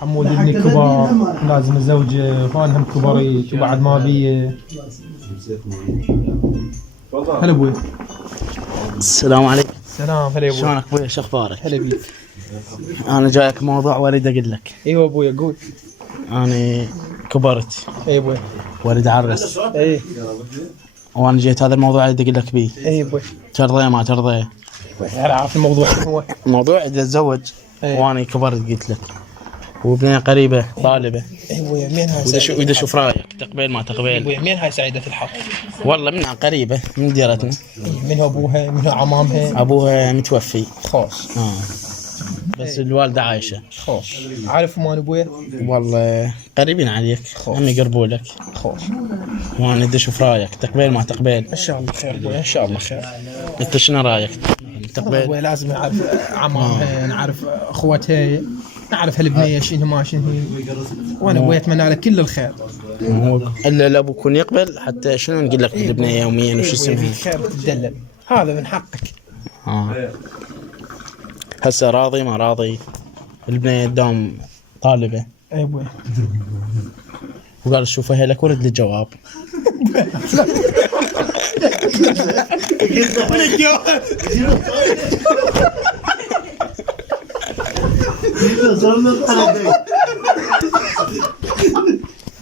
حمود ابني كبار، لازم زوجة فانهم كبريت وبعد ما بي. هلا ابوي. السلام عليكم. سلام. هلا يا ابوي. شلونك ابوي؟ شو اخبارك؟ هلا بيك. انا جايك موضوع واريد اقول لك. ايوه ابوي قول. انا كبرت اي ابوي. واريد اعرس، اي وانا جيت هذا الموضوع اريد اقول لك بيه. اي ابوي. ترضى ما ترضى؟ انا عارف الموضوع هو موضوع اذا اتزوج وانا كبرت قلت لك، وابني قريبه طالبه. اي ابوي. مين هاي واذا شوف رايك، تقبل ما تقبل؟ ابوي مين هاي سعيدة الحق؟ والله منها قريبه من ديرتنا. من هو ابوها؟ من هو عمامها؟ ابوها متوفي. خوش. بس الوالده عايشه. خوش. عارف مان ابوي؟ والله قريبين عليك، هم يقربوا لك. خوش. وانا بدي اشوف رايك، تقبل ما تقبل؟ ان شاء الله خير ابوي، ان شاء الله خير. انت شنو رايك؟ تقبل؟ ابوي لازم نعرف عمامها، نعرف اخواتها، نعرف هالبنيه شنو ما شنو هي، وانا ابوي اتمنى لك كل الخير. الا الابو يكون يقبل، حتى شنو نقول لك البنيه يوميا وش ابوي اسمها؟ في خير تدلل، هذا من حقك. هسه راضي ما راضي؟ البنيه دوم طالبه. اي ابوي. وقال شوف اهلك ورد لي جواب.